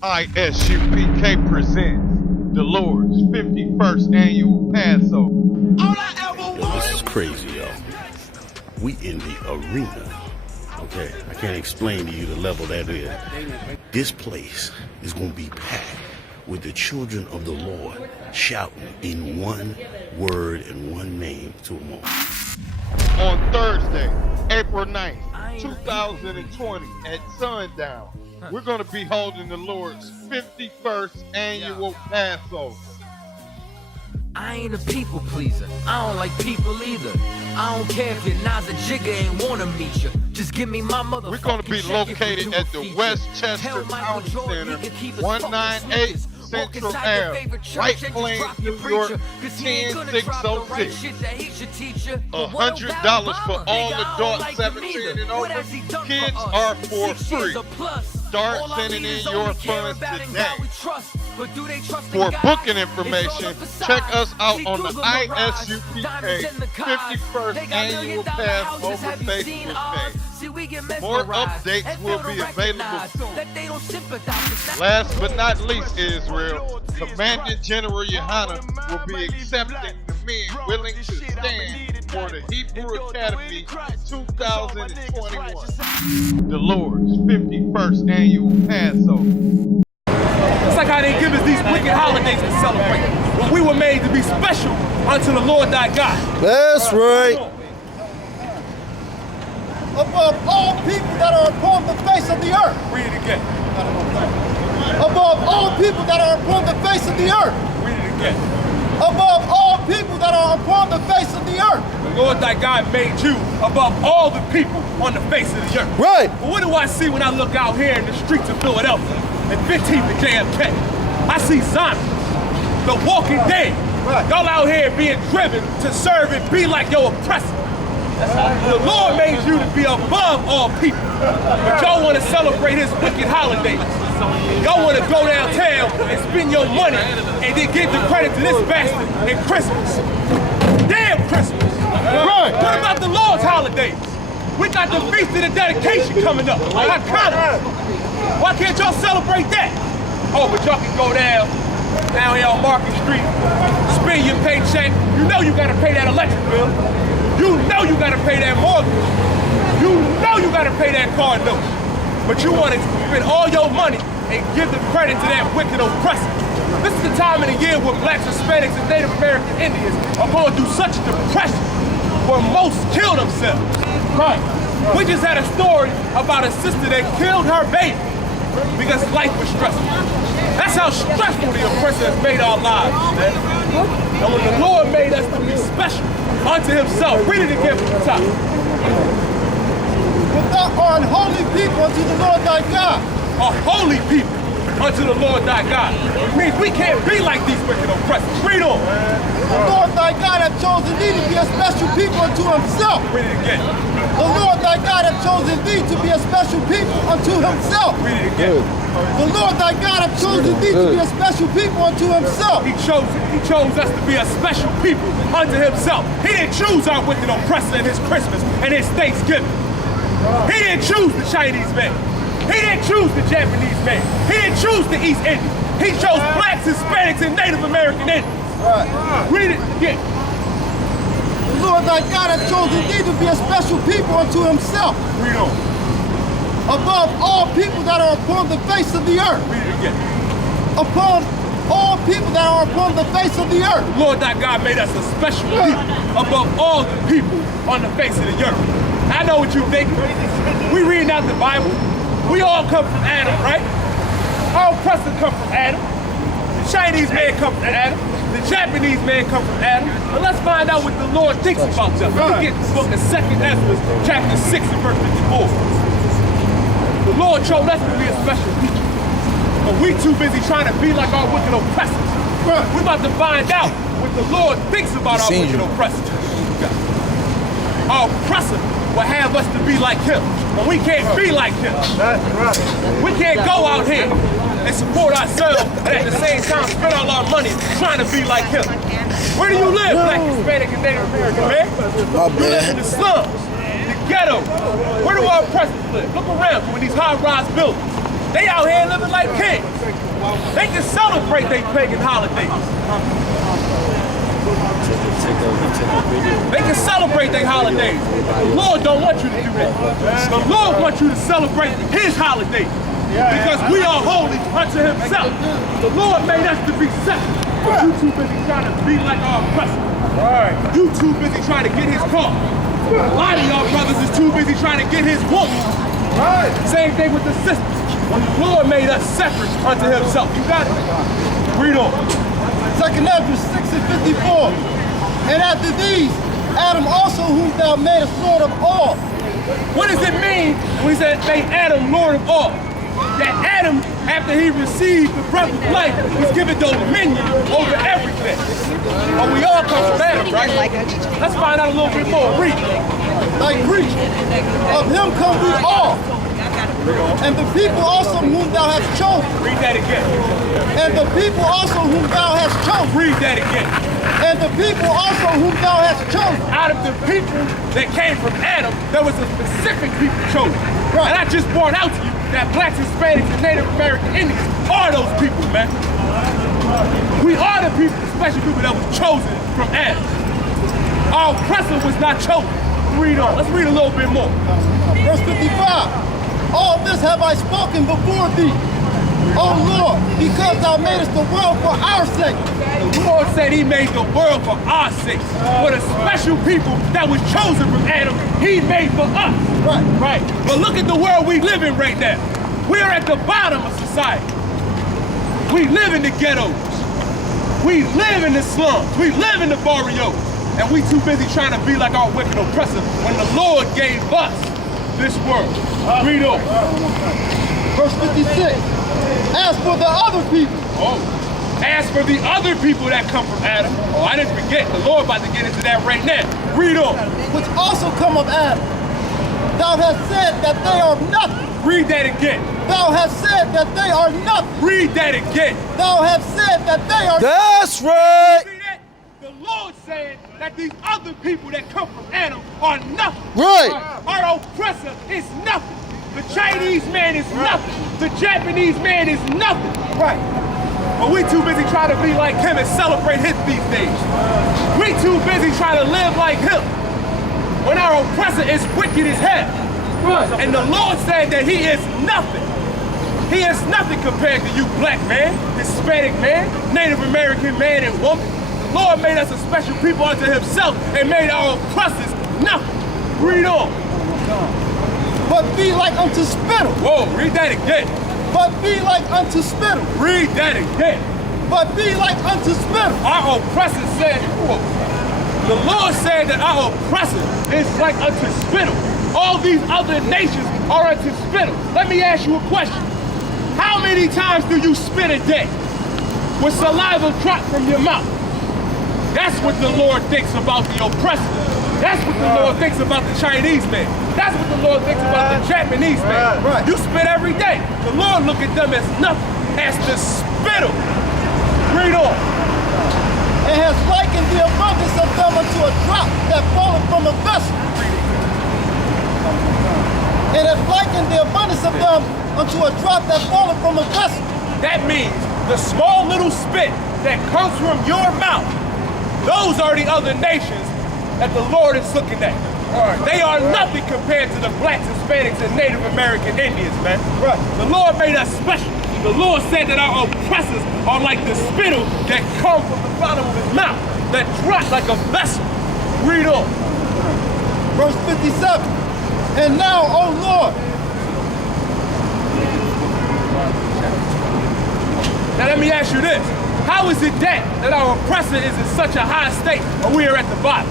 I.S.U.P.K. presents the Lord's 51st annual Passover. This is crazy, y'all. We in the arena. Okay, I can't explain to you the level that is. This place is going to be packed with the children of the Lord shouting in one word and one name to them all. On Thursday, April 9th, 2020 at sundown, we're going to be holding the Lord's 51st annual Passover. I ain't a people pleaser. I don't like people either. I don't care if your Naza Jigga ain't wanna meet you. Just give me my mother. We're going to be located at the Westchester County Center, 198 Central Ave, White Plains, New York, 10606. $100 for all adults 17 and over. Kids are for free. Start sending in your funds today. For booking information, check us out on the I.S.U.P.K. 51st Annual Passover Facebook page. More updates will be available soon. Last but not least, Israel, Commandant General Yahanna will be accepting the men willing to stand for the Hebrew Academy 2021. The Lord's 51st Annual Passover. It's like how they give us these wicked holidays to celebrate. But we were made to be special unto the Lord thy God. That's right. Above all people that are upon the face of the earth. Read it again. Above all people that are upon the face of the earth. Read it again. Above all people that are upon the face of the earth. The Lord thy God made you above all the people on the face of the earth. Right. But what do I see when I look out here in the streets of Philadelphia and 15th and JFK? I see zombies, the walking dead. Right. Y'all out here being driven to serve and be like your oppressor. The Lord made you to be above all people. But y'all want to celebrate his wicked holidays. Y'all want to go downtown and spend your money and then give the credit to this bastard in Christmas. Damn Christmas. Right. What about the Lord's holidays? We got the Feast of the Dedication coming up. Iconic. Why can't y'all celebrate that? Oh, but y'all can go down here on Market Street, spend your paycheck. You know you gotta pay that electric bill. You know you gotta pay that mortgage. You know you gotta pay that car note. But you wanna spend all your money and give the credit to that wicked oppressor. This is the time of the year where blacks, Hispanics, and Native American Indians are going through such depression where most kill themselves. Right. We just had a story about a sister that killed her baby because life was stressful. That's how stressful the oppressor has made our lives, man. And when the Lord made us to be special unto himself, read it again from the top. But thou art holy people unto the Lord thy God. A holy people unto the Lord thy God. It means we can't be like these wicked oppressors. Read on. The Lord thy God hath chosen thee to be a special people unto himself. Read it again. The Lord thy God hath chosen thee to be a special people unto himself. Read it again. The Lord thy God hath chosen thee to be a special people unto himself. He chose us to be a special people unto himself. He didn't choose our wicked oppressor in his Christmas and his Thanksgiving. He didn't choose the Chinese man. He didn't choose the Japanese man. He didn't choose the East Indians. He chose blacks, Hispanics, and Native American Indians. Right. Read it again. The Lord thy God hath chosen thee to be a special people unto himself. Read on. Above all people that are upon the face of the earth. Read it again. Upon all people that are upon the face of the earth. The Lord thy God made us a special people above all the people on the face of the earth. I know what you think. We reading out the Bible. We all come from Adam, right? Our oppressors come from Adam. The Chinese man come from Adam. The Japanese man come from Adam. But let's find out what the Lord thinks about them. Let me get the book of 2nd Ezra, chapter 6 and verse 54. The Lord chose us to be a special people. But we too busy trying to be like our wicked oppressors. We're about to find out what the Lord thinks about our wicked oppressors. Our oppressor will have us to be like him. But we can't be like him. We can't go out here and support ourselves and at the same time spend all our money trying to be like him. Where do you live, black, Hispanic, and Native American, man? You live in the slums, the ghetto. Where do our oppressors live? Look around with these high-rise buildings. They out here living like kings. celebrate their pagan holidays. They can celebrate their holidays. The Lord don't want you to do that. The Lord wants you to celebrate his holidays. Because we are holy unto himself. The Lord made us to be separate. You too busy trying to be like our oppressor. You too busy trying to get his car. A lot of y'all brothers is too busy trying to get his woman. Same thing with the sisters. When the Lord made us separate unto himself. You got it? Read on. 2 Ezra 6:54. And after these, Adam also whom thou madest Lord of all. What does it mean when he said made Adam Lord of all? That Adam, after he received the breath of life, was given dominion over everything. But we all come from Adam, right? Let's find out a little bit more. Read. Like Greek, of him come we all. And the people also whom thou hast chosen. Read that again. And the people also whom thou hast chosen. Read that again. And the people also whom thou hast chosen. Out of the people that came from Adam, there was a specific people chosen. Right. And I just brought out to you that blacks, Hispanics, and Native American Indians are those people, man. We are the people, the special people that was chosen from Adam. Our oppressor was not chosen. Read on. Let's read a little bit more. Verse 55. All this have I spoken before thee, O Lord, because thou madest the world for our sake. The Lord said he made the world for our sake. For the special people that was chosen from Adam, he made for us. Right. Right. But look at the world we live in right now. We are at the bottom of society. We live in the ghettos. We live in the slums. We live in the barrios. And we too busy trying to be like our wicked oppressor when the Lord gave us this world. Read on. Verse 56. As for the other people. As for the other people that come from Adam. I didn't forget. The Lord about to get into that right now. Read on. Which also come of Adam. Thou hast said that they are nothing. Read that again. Thou hast said that they are nothing. Read that again. Thou hast said that they are. That's right. See that? The Lord said that these other people that come from Adam are nothing. Right. Our oppressor is nothing. The Chinese man is nothing. The Japanese man is nothing. Right. But we too busy trying to be like him and celebrate his feast days. We too busy trying to live like him when our oppressor is wicked as hell. And the Lord said that he is nothing. He is nothing compared to you black man, Hispanic man, Native American man and woman. The Lord made us a special people unto himself and made our oppressors nothing. Read on. But be like unto Spittle. Whoa, read that again. But be like unto Spittle. Read that again. But be like unto Spittle. Our oppressor said, whoa. The Lord said that our oppressor is like unto Spittle. All these other nations are unto Spittle. Let me ask you a question. How many times do you spit a day with saliva drop from your mouth? That's what the Lord thinks about the oppressor. That's what the Lord thinks about the Chinese man. That's what the Lord thinks about the Japanese man. Right. You spit every day. The Lord look at them as nothing, as the spittle. Read on. And has likened the abundance of them unto a drop that falleth from a vessel. And has likened the abundance of them unto a drop that falleth from a vessel. That means the small little spit that comes from your mouth, those are the other nations that the Lord is looking at. They are nothing compared to the blacks, Hispanics, and Native American Indians, man. Right. The Lord made us special. The Lord said that our oppressors are like the spittle that come from the bottom of his mouth, that drop like a vessel. Read on. Verse 57. And now, O Lord. Now let me ask you this. How is it that our oppressor is in such a high state and we are at the bottom?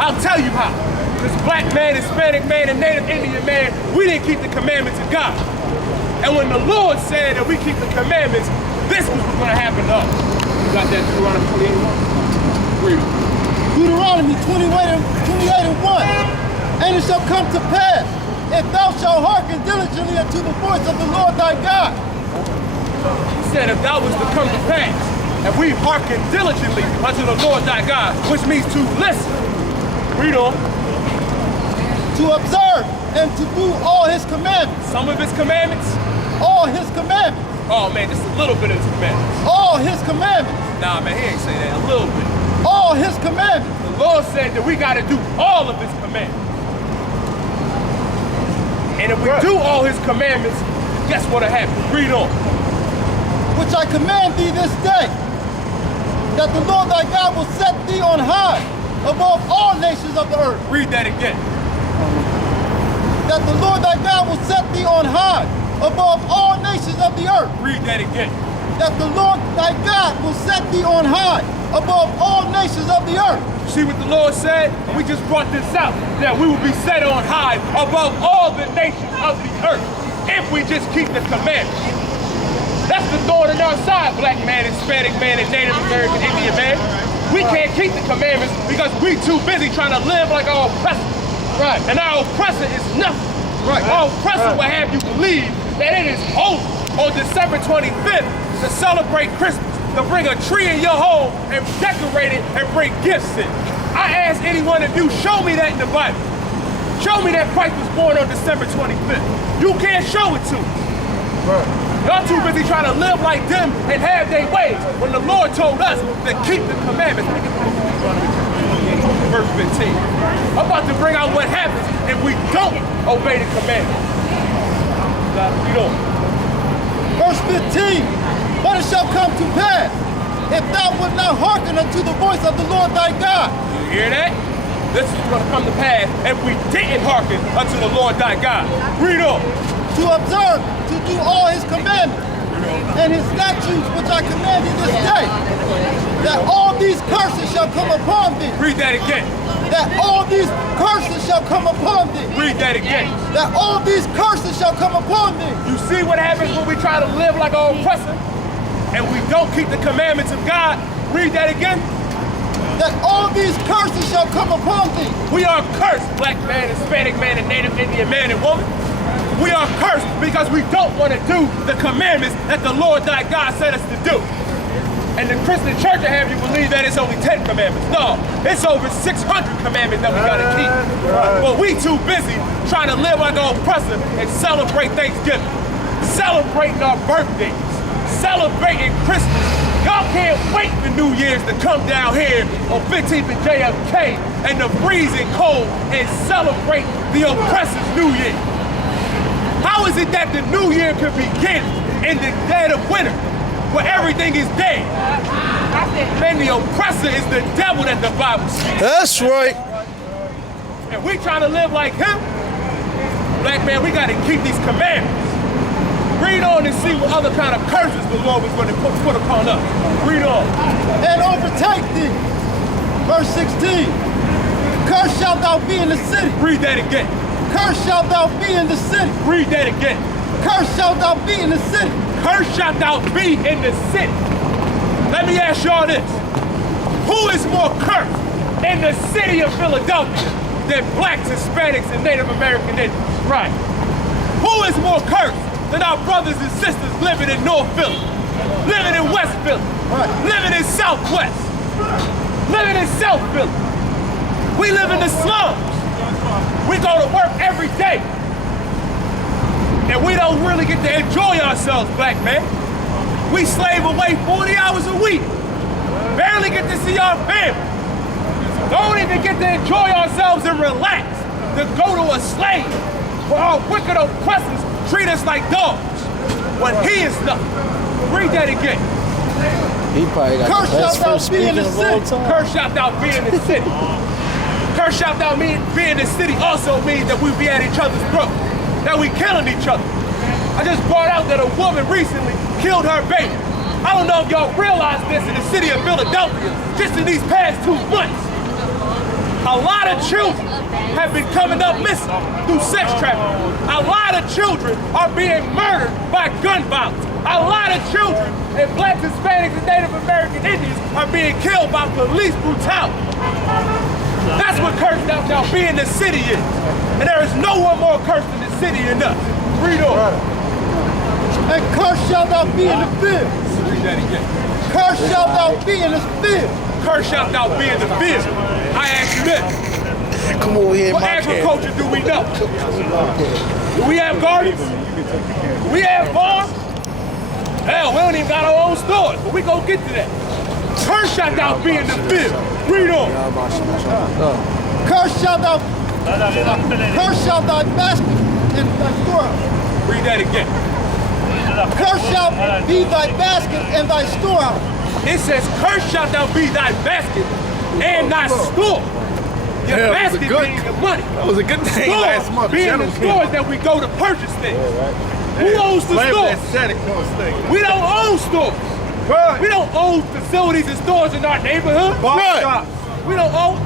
I'll tell you how. This black man, Hispanic man, and Native Indian man, we didn't keep the commandments of God. And when the Lord said that we keep the commandments, this was what's going to happen to us. You got that Deuteronomy 28:1? Read it. Deuteronomy 28:1. And it shall come to pass, if thou shalt hearken diligently unto the voice of the Lord thy God. He said if thou was to come to pass, and we hearken diligently unto the Lord thy God, which means to listen. Read on. To observe and to do all his commandments. Some of his commandments. All his commandments. Oh man, just a little bit of his commandments. All his commandments. Nah man, he ain't say that, a little bit. All his commandments. The Lord said that we gotta do all of his commandments. And if we do all his commandments, guess what'll happen? Read on. Which I command thee this day, that the Lord thy God will set thee on high above all nations of the earth. Read that again. That the Lord thy God will set thee on high above all nations of the earth. Read that again. That the Lord thy God will set thee on high above all nations of the earth. See what the Lord said? We just brought this out, that we will be set on high above all the nations of the earth if we just keep the commandments. That's the thorn in our side, black man, Hispanic man, and Native American Indian man. We can't keep the commandments because we too busy trying to live like our oppressor. Right. And our oppressor is nothing. Right. Our oppressor will have you believe that it is over on December 25th to celebrate Christmas, to bring a tree in your home and decorate it and bring gifts in. I ask any one of you, show me that in the Bible. Show me that Christ was born on December 25th. You can't show it to us. Right. Y'all too busy trying to live like them and have their ways when the Lord told us to keep the commandments. Verse 15. I'm about to bring out what happens if we don't obey the commandments. Read on. Verse 15. But it shall come to pass, if thou wilt not hearken unto the voice of the Lord thy God. You hear that? This is going to come to pass if we didn't hearken unto the Lord thy God. Read on. To observe, to do all his commandments and his statutes which I command thee this day, that all these curses shall come upon thee. Read that again. That all these curses shall come upon thee. Read that again. That all these curses shall come upon thee. You see what happens when we try to live like our oppressor and we don't keep the commandments of God? Read that again. That all these curses shall come upon thee. We are cursed, black man, Hispanic man, and Native Indian man and woman. We are cursed because we don't want to do the commandments that the Lord thy God said us to do. And the Christian church will have you believe that it's only 10 commandments. No, it's over 600 commandments that we got to keep. But we too busy trying to live like our oppressor and celebrate Thanksgiving, celebrating our birthdays, celebrating Christmas. Y'all can't wait for New Year's to come down here on 15th and JFK and the freezing cold and celebrate the oppressor's New Year. How is it that the New Year could begin in the dead of winter where everything is dead? Man, the oppressor is the devil that the Bible speaks. That's right. And we trying to live like him? Black man, we got to keep these commandments. Read on and see what other kind of curses the Lord was going to put upon us. Read on. And overtake thee. Verse 16. Cursed shalt thou be in the city. Read that again. Cursed shalt thou be in the city. Read that again. Cursed shalt thou be in the city. Cursed shalt thou be in the city. Let me ask y'all this. Who is more cursed in the city of Philadelphia than blacks, Hispanics, and Native American Indians? Right. Who is more cursed than our brothers and sisters living in North Philly, living in West Philly, living in Southwest, living in South Philly? We live in the slums. We go to work every day. And we don't really get to enjoy ourselves, black man. We slave away 40 hours a week. Barely get to see our family. Don't even get to enjoy ourselves and relax. To go to a slave where our wicked oppressors treat us like dogs when he is nothing. Read that again. He probably got the best first speaking of all time. Curse shalt thou be in the city. Curse shalt thou be in the city also means that we be at each other's throats, that we killing each other. I just brought out that a woman recently killed her baby. I don't know if y'all realize this in the city of Philadelphia, just in these past 2 months. A lot of children have been coming up missing through sex trafficking. A lot of children are being murdered by gun violence. A lot of children and blacks, Hispanics, and Native American Indians are being killed by police brutality. That's what cursed out thou be in the city is. And there is no one more cursed in the city than us. Read on. And cursed shalt thou be in the field. Read that again. Cursed shalt thou be in the field. Cursed shalt thou be in the field. I ask you this. Come over here, What agriculture do we know? Do we have gardens? Do we have farms? Hell, we don't even got our own stores, but we gonna get to that. Cursed shalt thou be in the field. Read on. Cursed shalt thou basket and thy storehouse. Read that again. Cursed shall be thy basket and thy storehouse. It says, cursed shalt thou be thy basket and thy store. Your basket being your money. That was a good thing last month. Being the stores that we go to purchase things. Who owns the stores? We don't own stores. We don't own facilities and stores in our neighborhood. Right. We don't own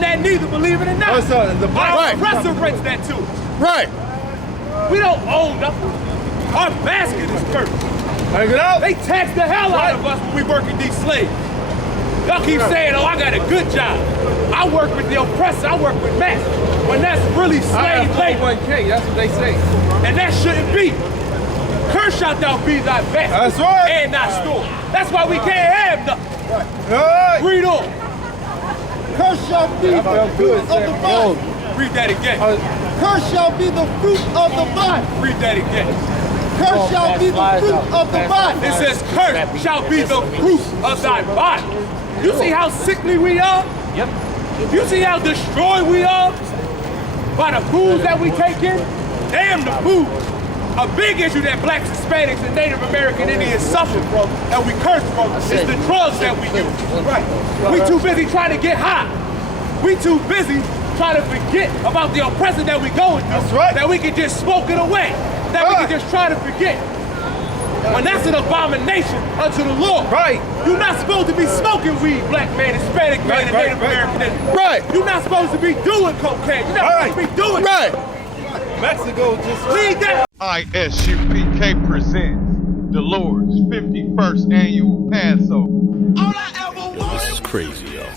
that neither, believe it or not. Our oppressor rents that too. Right. We don't own nothing. Our basket is cursed. They tax the hell out of us when we work in these slaves. Y'all keep saying, oh, I got a good job. I work with the oppressor, I work with masters. When that's really slave labor. That's what they say. And that shouldn't be. Cursed shalt thou be thy basket and thy store. That's why we can't have nothing. Read on. Cursed shall be the fruit of the vine. Read that again. Cursed shall be the fruit of the vine. Read that again. Cursed shall be the fruit of the vine. It says, cursed shall be the fruit of thy body. You see how sickly we are? Yep. You see how destroyed we are by the foods that we take in? Damn the food. A big issue that blacks, Hispanics, and Native American Indians suffer from and we curse from is the drugs that we use. Right. We too busy trying to get high. We too busy trying to forget about the oppression that we going through. That's right. That we can just smoke it away. That we can just try to forget. When that's an abomination unto the Lord. Right. You're not supposed to be smoking weed, black man, Hispanic man, and Native American Indian. Right. You're not supposed to be doing cocaine. You're not supposed to be doing Mexico just read that. I.S.U.P.K. presents the Lord's 51st annual Passover. This is crazy, y'all.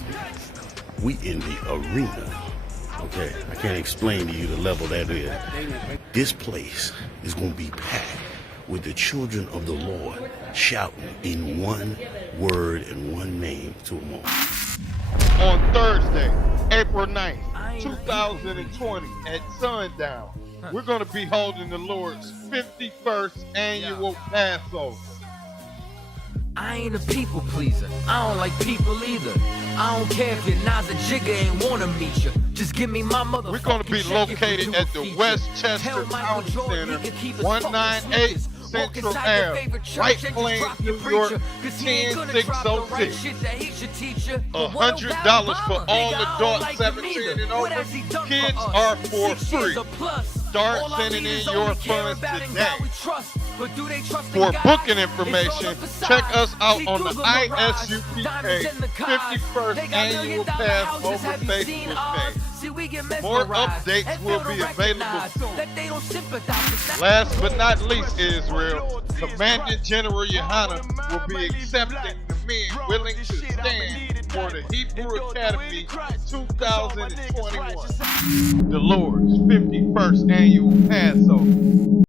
We in the arena. Okay, I can't explain to you the level that is. This place is going to be packed with the children of the Lord shouting in one word and one name to them all. On Thursday, April 9th, 2020 at sundown, we're going to be holding the Lord's 51st annual Passover. I ain't a people pleaser. I don't like people either. I don't care if your Naza Jigga ain't wanna meet you. Just give me my mother. We're going to be located at the Westchester County Center, 198 Central Ave, White Plains, New York, 10606. $100 for all adults 17 and over. Kids are for free. Start sending in your funds today. For booking information, check us out on the I.S.U.P.K. 51st Annual Passover Facebook page. More updates will be available soon. Last but not least, Israel, Commandant General Yohanna will be accepting the men willing to stand for the Hebrew Academy 2021. The Lord's 51st Annual Passover.